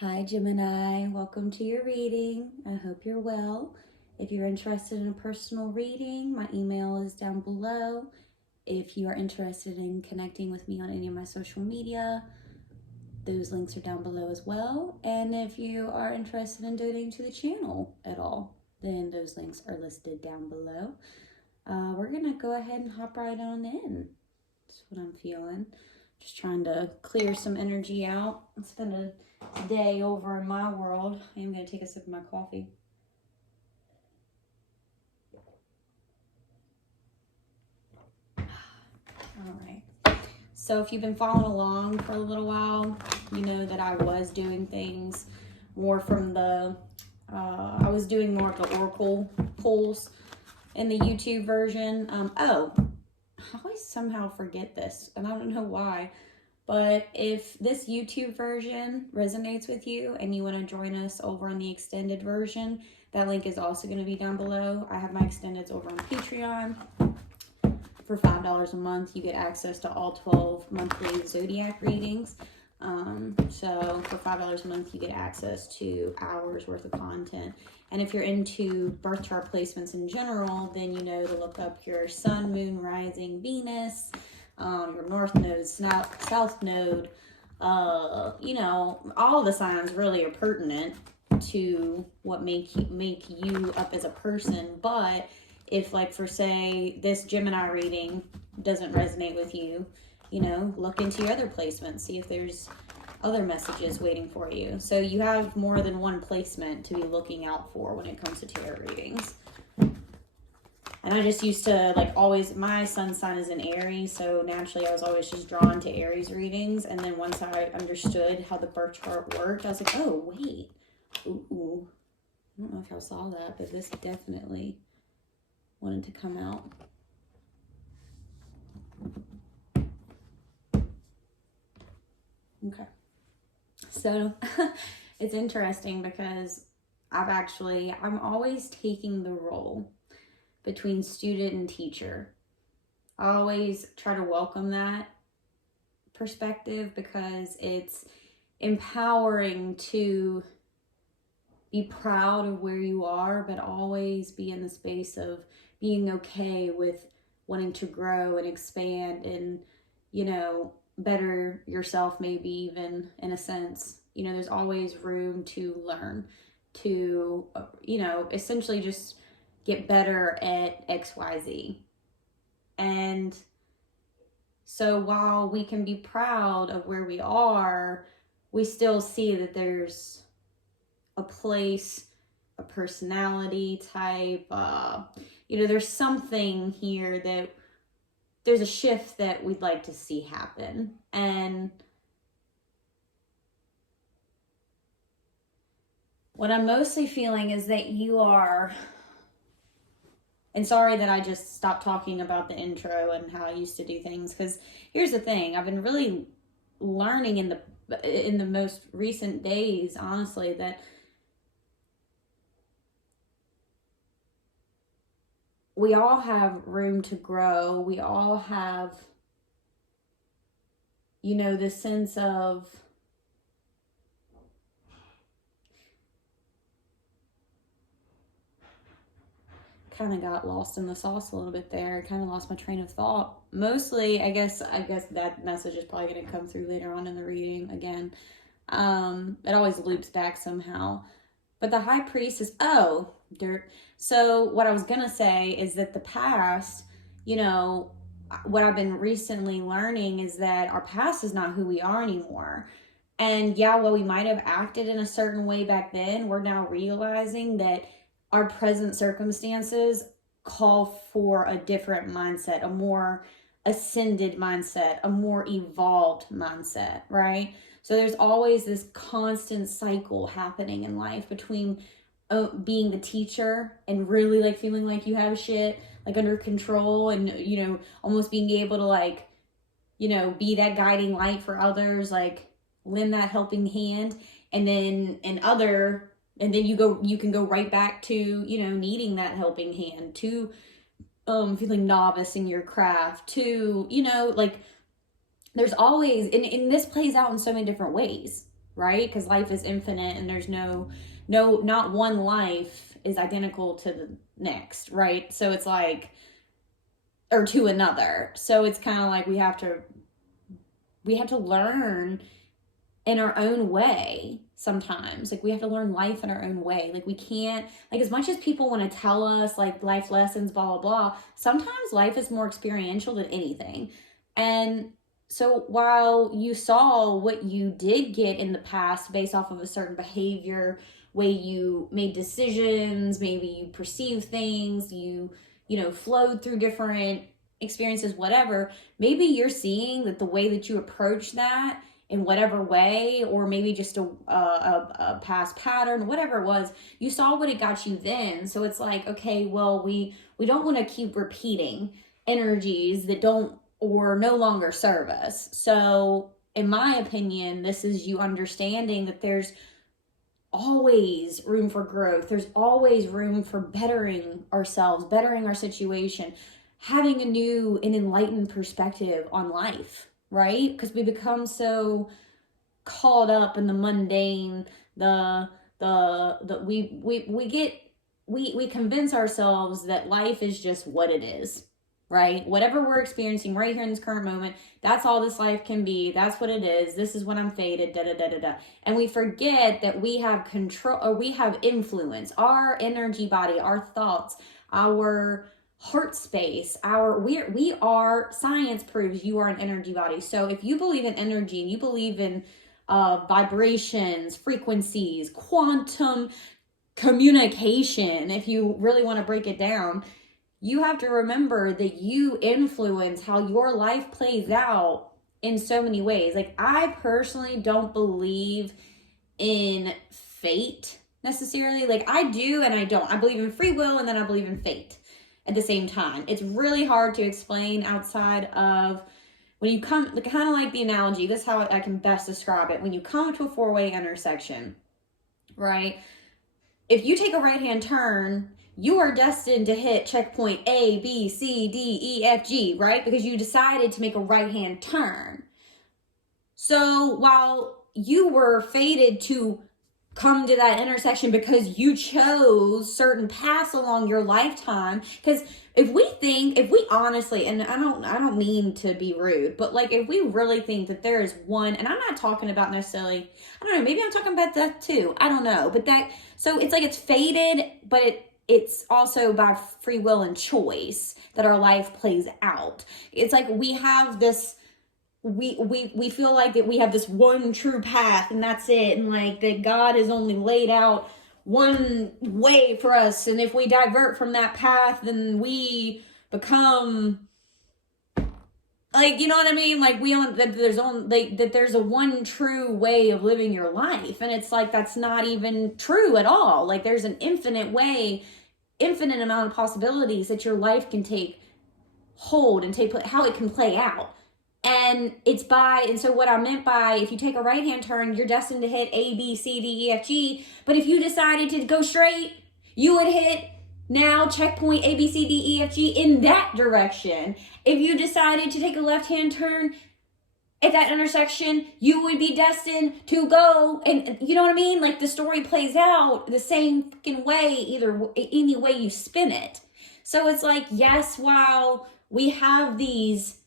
Hi Gemini, welcome to your reading. I hope you're well. If you're interested in a personal reading, my email is down below. If you are interested in connecting with me on any of my social media, those links are down below as well. And if you are interested in donating to the channel at all, then those links are listed down below. We're gonna go ahead and hop right on in. That's what I'm feeling. Just trying to clear some energy out. It's been a day over in my world. I am going to take a sip of my coffee. All right. So if you've been following along for a little while, you know that I was doing things more from the, I was doing more of the Oracle pulls in the YouTube version. I always somehow forget this, and I don't know why. But if this YouTube version resonates with you and you want to join us over on the extended version, that link is also going to be down below. I have my extendeds over on Patreon. For $5 a month, you get access to all 12 monthly zodiac readings. So for $5 a month, you get access to hours worth of content. And if you're into birth chart placements in general, then you know to look up your sun, moon, rising, Venus, your north node, south node, you know, all the signs really are pertinent to what make you up as a person. But if, like, for say this Gemini reading doesn't resonate with you, you know, look into your other placements, see if there's other messages waiting for you. So you have more than one placement to be looking out for when it comes to tarot readings. And I just used to, like, always, my sun sign is in Aries, so naturally I was always just drawn to Aries readings. And then once I understood how the birth chart worked, I was like, oh, wait. Ooh. I don't know if I saw that, but this definitely wanted to come out. Okay. So it's interesting because I'm always taking the role between student and teacher. I always try to welcome that perspective because it's empowering to be proud of where you are, but always be in the space of being okay with wanting to grow and expand and, you know, better yourself, maybe even in a sense. You know, there's always room to learn, to, you know, essentially just get better at XYZ. And so while we can be proud of where we are, we still see that there's a place, a personality type, you know, there's something here that there's a shift that we'd like to see happen. And what I'm mostly feeling is that you are, and sorry that I just stopped talking about the intro and how I used to do things, because here's the thing, I've been really learning in the most recent days, honestly, that we all have room to grow. We all have, you know, this sense of kind of got lost in the sauce a little bit there. Kind of lost my train of thought. Mostly, I guess that message is probably going to come through later on in the reading again. It always loops back somehow. But the High Priest is, dirt. So what I was going to say is that the past, you know, what I've been recently learning is that our past is not who we are anymore. And yeah, while we might have acted in a certain way back then, we're now realizing that our present circumstances call for a different mindset, a more ascended mindset, a more evolved mindset, right? So there's always this constant cycle happening in life between being the teacher and really, like, feeling like you have shit, like, under control, and, you know, almost being able to, like, you know, be that guiding light for others, like, lend that helping hand. And then you can go right back to, you know, needing that helping hand, to feeling novice in your craft, to, you know, like, there's always, and this plays out in so many different ways. right? Because life is infinite and there's not one life is identical to the next, right? So it's like, or to another. So it's kind of like we have to learn in our own way sometimes. Like we have to learn life in our own way. Like we can't, like as much as people want to tell us like life lessons, blah, blah, blah, sometimes life is more experiential than anything. And so while you saw what you did get in the past based off of a certain behavior, way you made decisions, maybe you perceived things, you flowed through different experiences, whatever, maybe you're seeing that the way that you approach that in whatever way, or maybe just a past pattern, whatever it was, you saw what it got you then. So it's like, okay, well, we don't want to keep repeating energies that don't or no longer serve us. So in my opinion, this is you understanding that there's always room for growth. There's always room for bettering ourselves, bettering our situation, having a new and enlightened perspective on life, right? Because we become so caught up in the mundane, we convince ourselves that life is just what it is, right? Whatever we're experiencing right here in this current moment, that's all this life can be. That's what it is. This is what I'm fated, da da da da da. And we forget that we have control, or we have influence. Our energy body, our thoughts, our heart space, we are, science proves you are an energy body. So if you believe in energy and you believe in vibrations, frequencies, quantum communication, if you really want to break it down, you have to remember that you influence how your life plays out in so many ways. Like I personally don't believe in fate necessarily. Like I do and I don't. I believe in free will and then I believe in fate at the same time. It's really hard to explain outside of when you come, kind of like the analogy, this is how I can best describe it. When you come to a four-way intersection, right? If you take a right-hand turn, you are destined to hit checkpoint A, B, C, D, E, F, G, right? Because you decided to make a right-hand turn. So while you were fated to come to that intersection because you chose certain paths along your lifetime, because if we honestly, and I don't mean to be rude, but like if we really think that there is one, and I'm not talking about necessarily, I don't know, maybe I'm talking about that too, I don't know, but that, so it's like it's fated, but it's also by free will and choice that our life plays out. It's like we have this, we feel like that we have this one true path and that's it, and like that God has only laid out one way for us, and if we divert from that path then we become, like, you know what I mean, like there's a one true way of living your life, and it's like that's not even true at all. Like there's an infinite amount of possibilities that your life can take hold and how it can play out. And so what I meant by, if you take a right-hand turn, you're destined to hit A, B, C, D, E, F, G. But if you decided to go straight, you would hit now checkpoint A, B, C, D, E, F, G in that direction. If you decided to take a left-hand turn at that intersection, you would be destined to go, and you know what I mean? Like the story plays out the same fucking way, any way you spin it. So it's like, yes, while we have these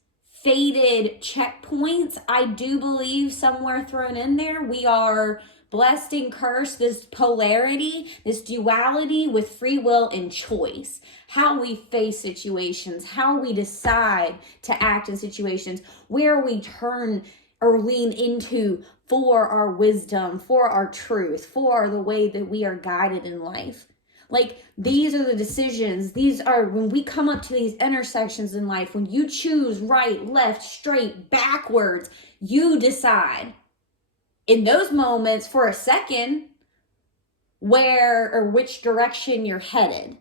fated checkpoints, I do believe somewhere thrown in there we are blessed and cursed, this polarity, this duality with free will and choice. How we face situations, how we decide to act in situations, where we turn or lean into for our wisdom, for our truth, for the way that we are guided in life. Like, these are the decisions. These are when we come up to these intersections in life, when you choose right, left, straight, backwards, you decide in those moments for a second where or which direction you're headed.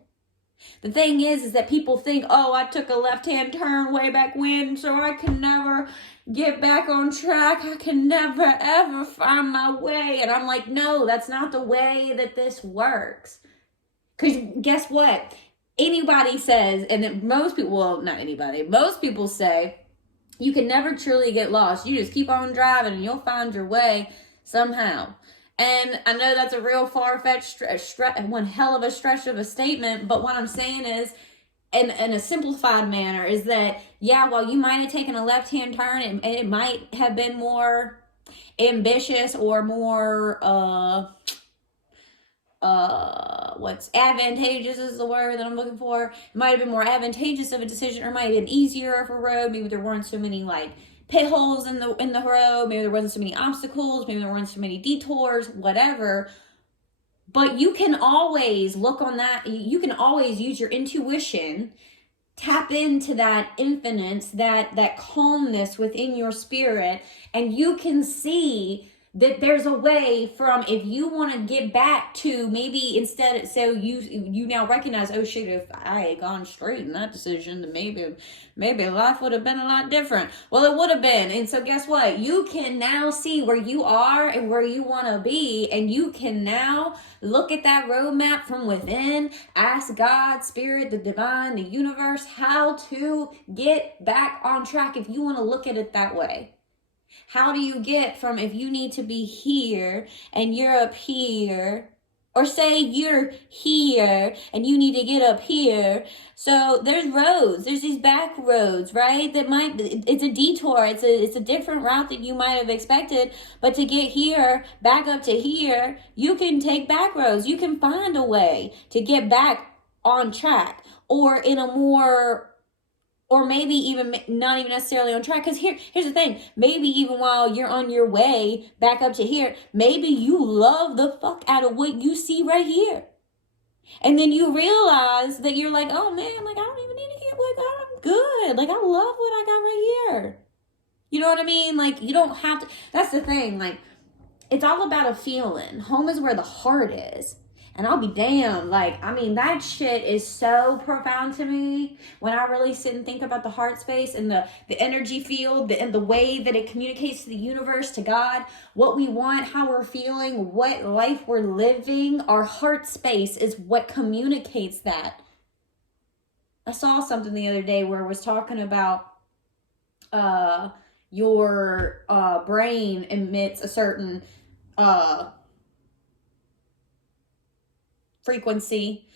The thing is that people think, oh, I took a left-hand turn way back when, so I can never get back on track. I can never, ever find my way. And I'm like, no, that's not the way that this works. Because guess what? Anybody says, and most people, well, not anybody, most people say, you can never truly get lost. You just keep on driving and you'll find your way. somehow. And I know that's a real far-fetched, one hell of a stretch of a statement, but what I'm saying is, in a simplified manner, is that, yeah, while you might have taken a left-hand turn, and it might have been more ambitious or more, what's advantageous is the word that I'm looking for. It might have been more advantageous of a decision, or it might have been easier of a road. Maybe there weren't so many like pit holes in the road. Maybe there wasn't so many obstacles. Maybe there weren't so many detours, whatever. But you can always look on that. You can always use your intuition, tap into that infinite, that calmness within your spirit, and you can see that there's a way from, if you want to get back to, maybe instead, so you now recognize, oh shit, if I had gone straight in that decision, then maybe life would have been a lot different. Well, it would have been. And so guess what? You can now see where you are and where you want to be, and you can now look at that roadmap from within, ask God, Spirit, the divine, the universe, how to get back on track, if you want to look at it that way. How do you get from, if you need to be here and you're up here, or say you're here and you need to get up here. So there's roads, there's these back roads, right? It's a detour. It's a different route that you might have expected. But to get here, back up to here, you can take back roads. You can find a way to get back on track, or in a more, or maybe even not even necessarily on track. Because here's the thing. Maybe even while you're on your way back up to here, maybe you love the fuck out of what you see right here. And then you realize that you're like, oh man, like I don't even need to get, like I'm good. Like I love what I got right here. You know what I mean? Like you don't have to, that's the thing. Like it's all about a feeling. Home is where the heart is. And I'll be damned, like, I mean, that shit is so profound to me when I really sit and think about the heart space and the energy field and the way that it communicates to the universe, to God, what we want, how we're feeling, what life we're living. Our heart space is what communicates that. I saw something the other day where it was talking about your brain emits a certain frequency,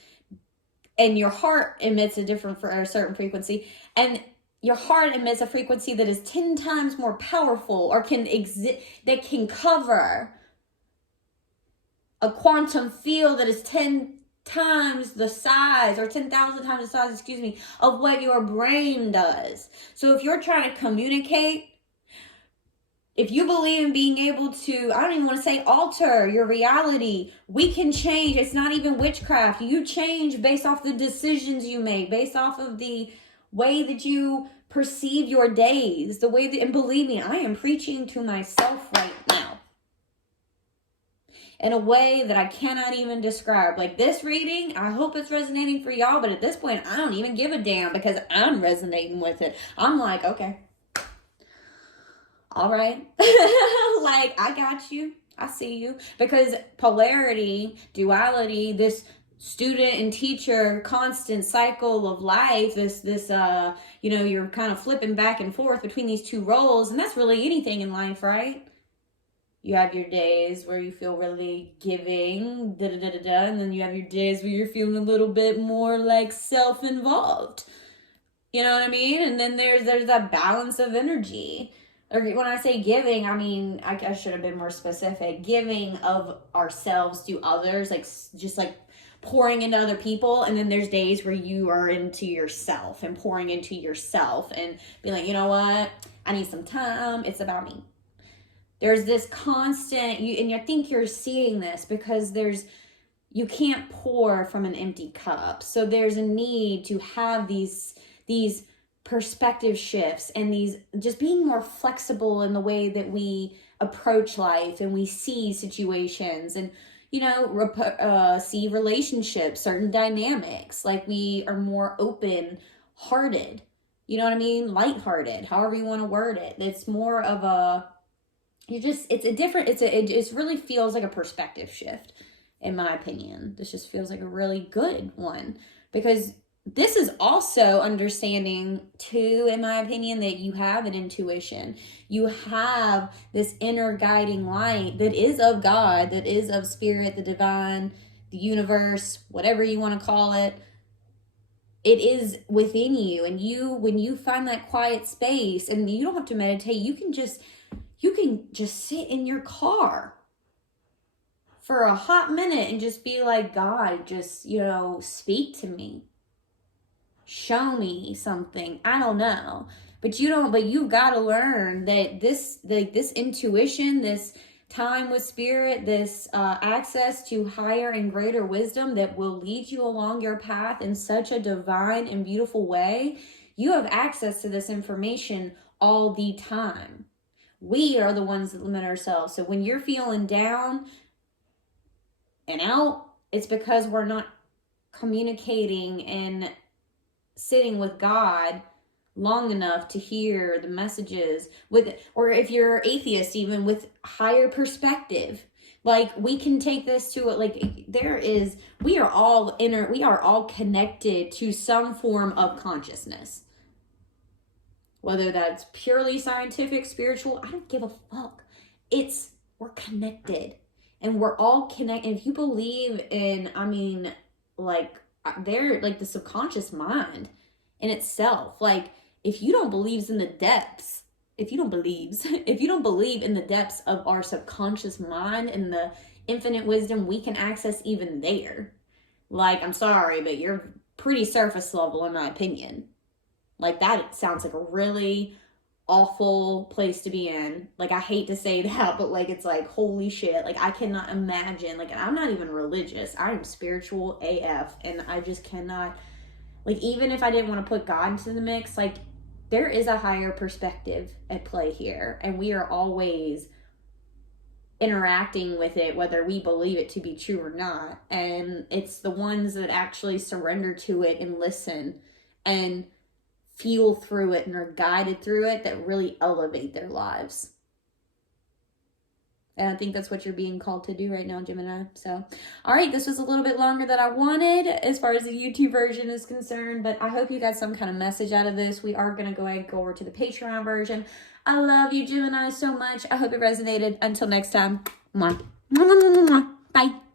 and your heart emits a certain frequency, and your heart emits a frequency that is 10 times more powerful, or that can cover a quantum field that is 10 times the size, or 10,000 times the size, of what your brain does. So if you're trying to communicate, if you believe in being able to, I don't even want to say alter your reality, we can change. It's not even witchcraft. You change based off the decisions you make, based off of the way that you perceive your days, the way that, and believe me, I am preaching to myself right now in a way that I cannot even describe. Like this reading, I hope it's resonating for y'all, but at this point, I don't even give a damn because I'm resonating with it. I'm like, okay. All right. Like, I got you. I see you. Because polarity, duality, this student and teacher constant cycle of life, this you're kind of flipping back and forth between these two roles. And that's really anything in life, right? You have your days where you feel really giving, and then you have your days where you're feeling a little bit more like self-involved. You know what I mean? And then there's that balance of energy. Or when I say giving, I mean, I should have been more specific. Giving of ourselves to others, like just like pouring into other people. And then there's days where you are into yourself and pouring into yourself and being like, you know what? I need some time. It's about me. There's this constant, and I think you're seeing this because you can't pour from an empty cup. So there's a need to have these perspective shifts and these just being more flexible in the way that we approach life and we see situations and see relationships, certain dynamics. Like we are more open hearted, you know what I mean, lighthearted, however you want to word it. It's more of a it really feels like a perspective shift, in my opinion. This just feels like a really good one because this is also understanding too, in my opinion, that you have an intuition. You have this inner guiding light that is of God, that is of spirit, the divine, the universe, whatever you want to call it. It is within you. And you, when you find that quiet space, and you don't have to meditate, you can just sit in your car for a hot minute and just be like, God, just, speak to me. Show me something. I don't know. But you've got to learn that this intuition, this time with spirit, this access to higher and greater wisdom that will lead you along your path in such a divine and beautiful way, you have access to this information all the time. We are the ones that limit ourselves. So when you're feeling down and out, it's because we're not communicating and sitting with God long enough to hear the messages or if you're atheist, even with higher perspective. Like, we can take this to it. Like, we are all connected to some form of consciousness. Whether that's purely scientific, spiritual, I don't give a fuck. We're connected. And we're all connected. If you believe in, they're like the subconscious mind in itself. Like, if you don't believe in the depths, if you don't believe in the depths of our subconscious mind and the infinite wisdom we can access even there, like, I'm sorry, but you're pretty surface level in my opinion. Like, that sounds like a really awful place to be in. Like, I hate to say that, but like, it's like, holy shit. Like, I cannot imagine. Like, I'm not even religious. I am spiritual AF, and I just cannot, like, even if I didn't want to put God into the mix, like, there is a higher perspective at play here, and we are always interacting with it, whether we believe it to be true or not. And it's the ones that actually surrender to it and listen and feel through it and are guided through it that really elevate their lives. And I think that's what you're being called to do right now, Gemini. So, all right, this was a little bit longer than I wanted as far as the YouTube version is concerned, but I hope you got some kind of message out of this. We are going to go ahead and go over to the Patreon version. I love you, Gemini, so much. I hope it resonated. Until next time, mwah. Mwah, mwah, mwah, mwah. Bye.